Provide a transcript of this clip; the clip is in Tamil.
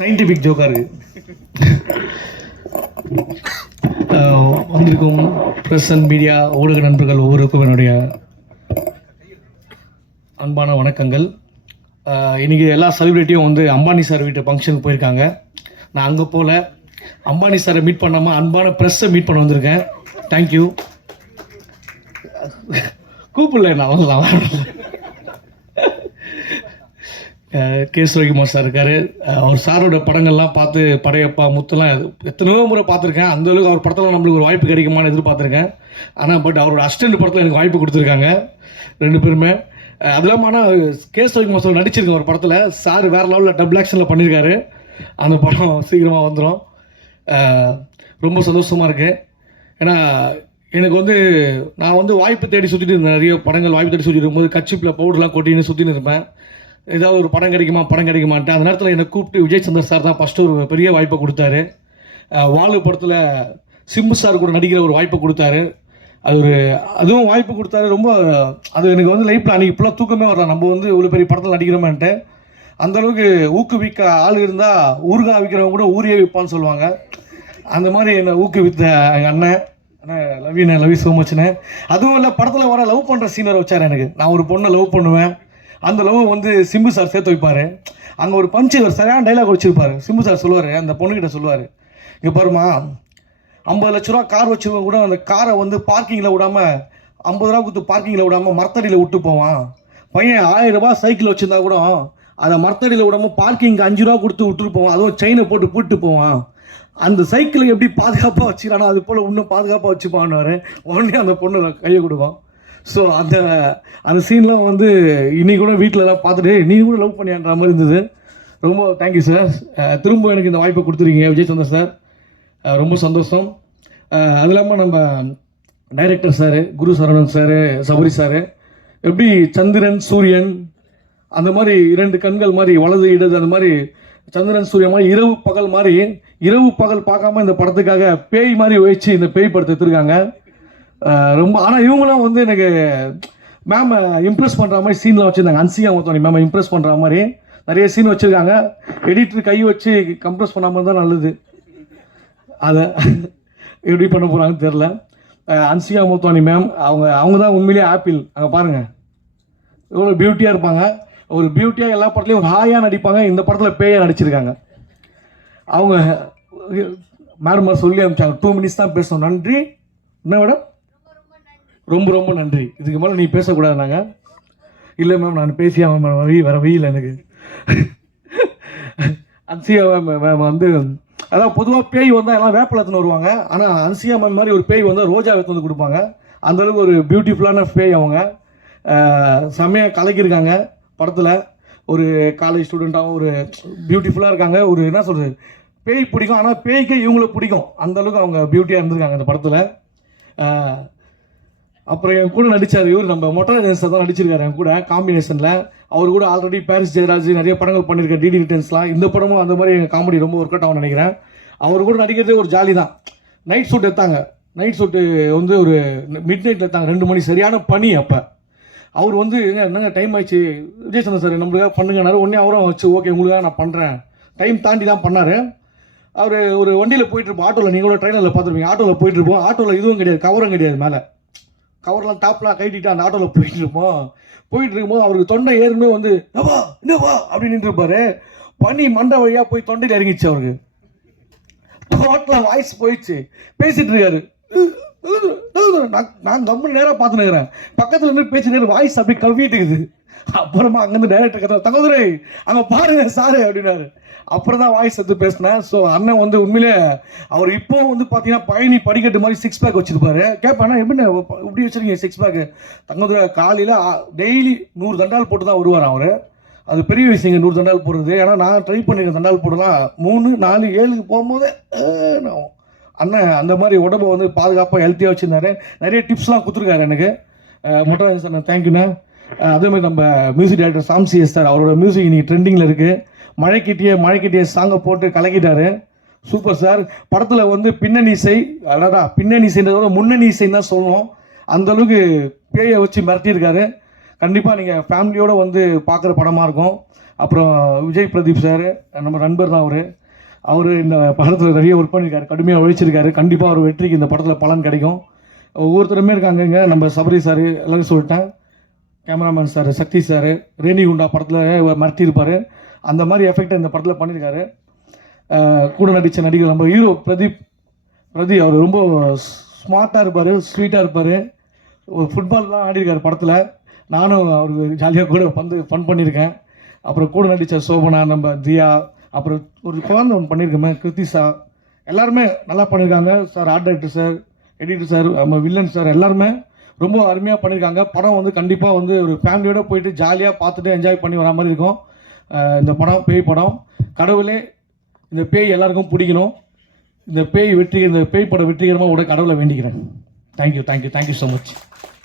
சயின்டிஃபிக் ஜோக்கா இருக்கு வந்திருக்கும் ப்ரெஸ் அண்ட் மீடியா ஊடக நண்பர்கள் ஒவ்வொருக்கும் என்னுடைய அன்பான வணக்கங்கள் இன்றைக்கி எல்லா செலிப்ரிட்டியும் வந்து அம்பானி சார் வீட்டு ஃபங்க்ஷனுக்கு போயிருக்காங்க நான் அங்கே போல அம்பானி சாரை மீட் பண்ணாமல் அன்பான ப்ரெஸ்ஸை மீட் பண்ண வந்திருக்கேன் தேங்க்யூ கூப்பிடல நான் வந்து கே சுரகுமார் சார் இருக்கார் அவர் சாரோட படங்கள்லாம் பார்த்து படையப்பா முத்தெல்லாம் எத்தனையோ முறை பார்த்துருக்கேன் அந்தளவுக்கு அவர் படத்தில் நம்மளுக்கு ஒரு வாய்ப்பு கிடைக்குமான்னு எதிர்பார்த்துருக்கேன் ஆனால் பட் அவரோட அஸ்டண்ட் படத்தில் எனக்கு வாய்ப்பு கொடுத்துருக்காங்க ரெண்டு பேருமே அது இல்லாமல் ஆனால் கே சுரகுமார் சார் நடிச்சிருக்கேன் ஒரு படத்தில் சார் வேறு லெவலில் டபுள் ஆக்ஷனில் பண்ணியிருக்காரு அந்த படம் சீக்கிரமாக வந்துடும் ரொம்ப சந்தோஷமாக இருக்குது ஏன்னா எனக்கு வந்து நான் வந்து வாய்ப்பு தேடி சுற்றிட்டு இருந்தேன் நிறைய படங்கள் வாய்ப்பு தேடி சுற்றிட்டு இருக்கும்போது கச்சிப்பில் பவுடர்லாம் கொட்டின்னு சுற்றின்னு இருப்பேன் ஏதாவது ஒரு படம் கிடைக்குமா படம் கிடைக்குமான்ட்டு அந்த நேரத்தில் என்னை கூப்பிட்டு விஜய் சந்தர் சார் தான் ஃபஸ்ட்டு ஒரு பெரிய வாய்ப்பை கொடுத்தாரு வாலு படத்தில் சிம்பு சார் கூட நடிக்கிற ஒரு வாய்ப்பை கொடுத்தாரு அது ஒரு அதுவும் வாய்ப்பு கொடுத்தாரு ரொம்ப அது எனக்கு வந்து லைஃப்பில் அன்றைக்கி இப்போலாம் தூக்கமே வரலாம் நம்ம வந்து இவ்வளோ பெரிய படத்தில் நடிக்கிறோமான்ட்டு அந்தளவுக்கு ஊக்குவிக்க ஆள் இருந்தால் ஊருகா விற்கிறவங்க கூட ஊரே விற்பான்னு சொல்லுவாங்க அந்த மாதிரி என்னை ஊக்குவித்த எங்கள் அண்ணன் அண்ணன் love you love you so மச்னே அதுவும் இல்லை படத்தில் வர லவ் பண்ணுற சீனர் வச்சார் எனக்கு நான் ஒரு பொண்ணை லவ் பண்ணுவேன் அந்தளவு வந்து சிம்பு சார் சேர்த்து வைப்பார் அங்கே ஒரு பஞ்சு ஒரு சரியான டைலாக் வச்சிருப்பாரு சிம்பு சார் சொல்லுவார் அந்த பொண்ணுக்கிட்ட சொல்லுவார் இங்கே பாருமா ஐம்பது லட்ச ரூபா கார் வச்சுருக்கவங்க கூட அந்த காரை வந்து பார்க்கிங்கில் விடாமல் ஐம்பது ரூபா கொடுத்து பார்க்கிங்கில் விடாமல் மரத்தடியில் விட்டு போவான் பையன் ஆயிரம் ரூபா சைக்கிள் வச்சுருந்தா கூட அதை மரத்தடியில் விடாமல் பார்க்கிங் அஞ்சு ரூபா கொடுத்து விட்டுட்டு போவான் அதுவும் செயினை போட்டு போட்டு போவான் அந்த சைக்கிளை எப்படி பாதுகாப்பாக வச்சுக்கிறானோ அது போல் இன்னும் பாதுகாப்பாக வச்சுப்பான்னு உடனே அந்த பொண்ணு கையை கொடுப்பான் ஸோ அந்த அந்த சீன்லாம் வந்து இன்றைக்கி கூட எல்லாம் பார்த்துட்டு நீ கூட லவ் பண்ணியான்ற மாதிரி இருந்தது ரொம்ப தேங்க்யூ சார் திரும்ப எனக்கு இந்த வாய்ப்பை கொடுத்துருக்கீங்க விஜய் சந்தர் சார் ரொம்ப சந்தோஷம் அது இல்லாமல் நம்ம director sir Guru Saravanan sir Sabari sir எப்படி சந்திரன் சூரியன் அந்த மாதிரி இரண்டு கண்கள் மாதிரி வலது இடது அந்த மாதிரி சந்திரன் சூரியன் மாதிரி இரவு பகல் மாதிரி இரவு பகல் பார்க்காம இந்த படத்துக்காக பேய் மாதிரி வச்சு இந்த பேய் படத்தை எடுத்திருக்காங்க ரொம்ப ஆனால் இவங்களும் வந்து எனக்கு மேம் இம்ப்ரெஸ் பண்ணுற மாதிரி சீனில் வச்சுருந்தாங்க அன்சிகா மொத்தோனி மேம் இம்ப்ரெஸ் பண்ணுற மாதிரி நிறைய சீன் வச்சுருக்காங்க எடிட்டர் கை வச்சு கம்ப்ரெஸ் பண்ணாமல் தான் நல்லது அதை எப்படி பண்ண போகிறாங்கன்னு தெரில அன்சிகா மோத்வானி மேம் அவங்க அவங்க தான் உண்மையிலேயே ஆப்பிள் அங்கே பாருங்கள் எவ்வளோ பியூட்டியாக இருப்பாங்க ஒரு பியூட்டியாக எல்லா படத்துலையும் ஒரு ஹாயாக நடிப்பாங்க இந்த படத்தில் பேயாக நடிச்சிருக்காங்க அவங்க மேடம் சொல்லி அனுப்பிச்சாங்க டூ மினிட்ஸ் தான் பேசணும் நன்றி என்ன மேடம் ரொம்ப ரொம்ப நன்றி இதுக்கு மேலே நீ பேசக்கூடாது நாங்கள் இல்லை மேம் நான் பேசி அவன் வரி வர வெயில் எனக்கு அன்சியா மேம் வந்து அதான் பொதுவாக பேய் வந்தால் எல்லாம் வேப்பில் எடுத்துன்னு வருவாங்க ஆனால் அன்சியா மேம் மாதிரி ஒரு பேய் வந்தால் ரோஜா எடுத்து வந்து கொடுப்பாங்க அந்தளவுக்கு ஒரு பியூட்டிஃபுல்லான பேய் அவங்க செம்மையாக கலக்கியிருக்காங்க படத்தில் ஒரு காலேஜ் ஸ்டூடெண்ட்டாகவும் ஒரு பியூட்டிஃபுல்லாக இருக்காங்க ஒரு என்ன சொல்கிறது பேய் பிடிக்கும் ஆனால் பேய்க்கே இவங்கள பிடிக்கும் அந்தளவுக்கு அவங்க பியூட்டியாக இருந்திருக்காங்க அந்த படத்தில் அப்புறம் என் கூட நடித்தார் இவர் நம்ம மொட்டா நேசன் தான் நடிச்சிருக்காரு என் கூட காம்பினேஷனில் அவர் கூட ஆல்ரெடி பாரிஸ் ஜெயராஜ் நிறைய படங்கள் பண்ணியிருக்காரு டிடி ரிட்டர்ன்ஸ்லாம் இந்த படமும் அந்த மாதிரி எங்கள் காமெடி ரொம்ப ஒர்க் அவுட் ஆகும் நினைக்கிறேன் அவர் கூட நடிக்கிறதே ஒரு ஜாலி தான் நைட் ஷூட் எடுத்தாங்க நைட் ஷூட்டு வந்து ஒரு மிட் நைட்டில் எடுத்தாங்க ரெண்டு மணி சரியான பனி அப்போ அவர் வந்து என்ன என்னங்க டைம் ஆயிடுச்சு விஜயசந்திரன் சார் நம்மளுக்காக பண்ணுங்கனாரு உடனே அவரும் வச்சு ஓகே உங்களுக்காக நான் பண்ணுறேன் டைம் தாண்டி தான் பண்ணார் அவர் ஒரு வண்டியில் போயிட்டு இருப்போம் ஆட்டோவில் நீங்கள் கூட ட்ரெயினில் பார்த்துருப்பீங்க ஆட்டோவில் போயிட்டு இருப்போம் ஆட்டோவில் இதுவும் கிடையாது கவரும் கிடையாது மேலே கவர்லாம் டாப்லாம் கட்டிட்டு அந்த ஆட்டோவில் போயிட்டு இருப்போம் போயிட்டு இருக்கும்போது அவருக்கு தொண்டை ஏறுமே வந்து நவா நவா அப்படின்னு இருப்பாரு பனி மண்டை வழியாக போய் தொண்டையில் இறங்கிச்சு அவருக்கு டோட்டலாக வாய்ஸ் போயிடுச்சு பேசிகிட்டு இருக்காரு நான் நான் கம்மி நேராக பார்த்து நிற்கிறேன் பக்கத்தில் இருந்து பேச்சு நேரம் வாய்ஸ் அப்படி கவ்விட்டுக்குது அப்புறமா அங்கேருந்து டேரக்டர் கதை தங்கதுரை அங்கே பாருங்க சாரு அப்படின்னாரு அப்புறம் தான் வாய்ஸ் எடுத்து பேசினேன் ஸோ அண்ணன் வந்து உண்மையிலே அவர் இப்போ வந்து பார்த்தீங்கன்னா பழனி படிக்கட்டு மாதிரி சிக்ஸ் பேக் வச்சிருப்பாரு கேட்பேன் எப்படி இப்படி வச்சிருக்கீங்க சிக்ஸ் பேக்கு தங்கதுரை காலையில் டெய்லி நூறு தண்டால் போட்டு தான் வருவார் அவர் அது பெரிய விஷயங்க நூறு தண்டால் போடுறது ஏன்னா நான் ட்ரை பண்ணிருக்கேன் தண்டால் போடலாம் மூணு நாலு ஏழுக்கு போகும்போதே நான் அண்ணன் அந்த மாதிரி உடம்பை வந்து பாதுகாப்பாக ஹெல்த்தியாக வச்சுருந்தாரு நிறைய டிப்ஸ்லாம் கொடுத்துருக்காரு எனக்கு முட்டராஜன் சார் தேங்க்யூண்ணா அதேமாதிரி நம்ம music director Sam S sir அவரோட மியூசிக் இன்றைக்கி ட்ரெண்டிங்கில் இருக்குது மழை கிட்டிய சாங்கை போட்டு கலக்கிட்டாரு சூப்பர் சார் படத்தில் வந்து பின்னணி இசை அடாடா பின்னணி இசைன்றதோட முன்னணி இசைன்னு தான் சொல்லணும் அந்தளவுக்கு பேயை வச்சு மிரட்டியிருக்காரு கண்டிப்பாக நீங்கள் ஃபேமிலியோடு வந்து பார்க்குற படமாக இருக்கும் அப்புறம் விஜய் பிரதீப் சார் நம்ம நண்பர் தான் அவர் அவர் இந்த படத்தில் நிறைய ஒர்க் பண்ணியிருக்காரு கடுமையாக உழைச்சிருக்காரு கண்டிப்பாக அவர் வெற்றிக்கு இந்த படத்தில் பலன் கிடைக்கும் ஒவ்வொருத்தருமே இருக்காங்க இங்கே நம்ம சபரி சார் எல்லாரும் சொல்லிட்டேன் cameraman sir Sakthi sir Renigunta படத்தில் மறைச்சிருப்பார் அந்த மாதிரி எஃபெக்ட் இந்த படத்தில் பண்ணியிருக்காரு கூட நடித்த நடிகர் நம்ம ஹீரோ பிரதீப் பிரதீப் அவர் ரொம்ப ஸ்மார்ட்டாக இருப்பார் ஸ்வீட்டாக இருப்பார் ஃபுட்பால்லாம் ஆடிருக்கார் படத்தில் நானும் அவர் ஜாலியாக கூட வந்து ஃபன் பண்ணியிருக்கேன் அப்புறம் கூட நடித்த சோபனா நம்ம தியா அப்புறம் ஒரு குழந்தை ஒன்று பண்ணியிருக்கமே கிருத்தி சார் எல்லாருமே நல்லா பண்ணியிருக்காங்க sir art director sir editor sir நம்ம வில்லன் சார் எல்லாருமே ரொம்ப அருமையாக பண்ணியிருக்காங்க படம் வந்து கண்டிப்பாக வந்து ஒரு ஃபேமிலியோடு போயிட்டு ஜாலியாக பார்த்துட்டு என்ஜாய் பண்ணி வரா மாதிரி இருக்கும் இந்த படம் பேய் படம் கடவுளே இந்த பேய் எல்லாருக்கும் பிடிக்கணும் இந்த பேய் வெற்றி இந்த பேய் படம் வெற்றிகரமாக உட கடவுளை வேண்டிக்கிறேன் thank you thank you thank you so much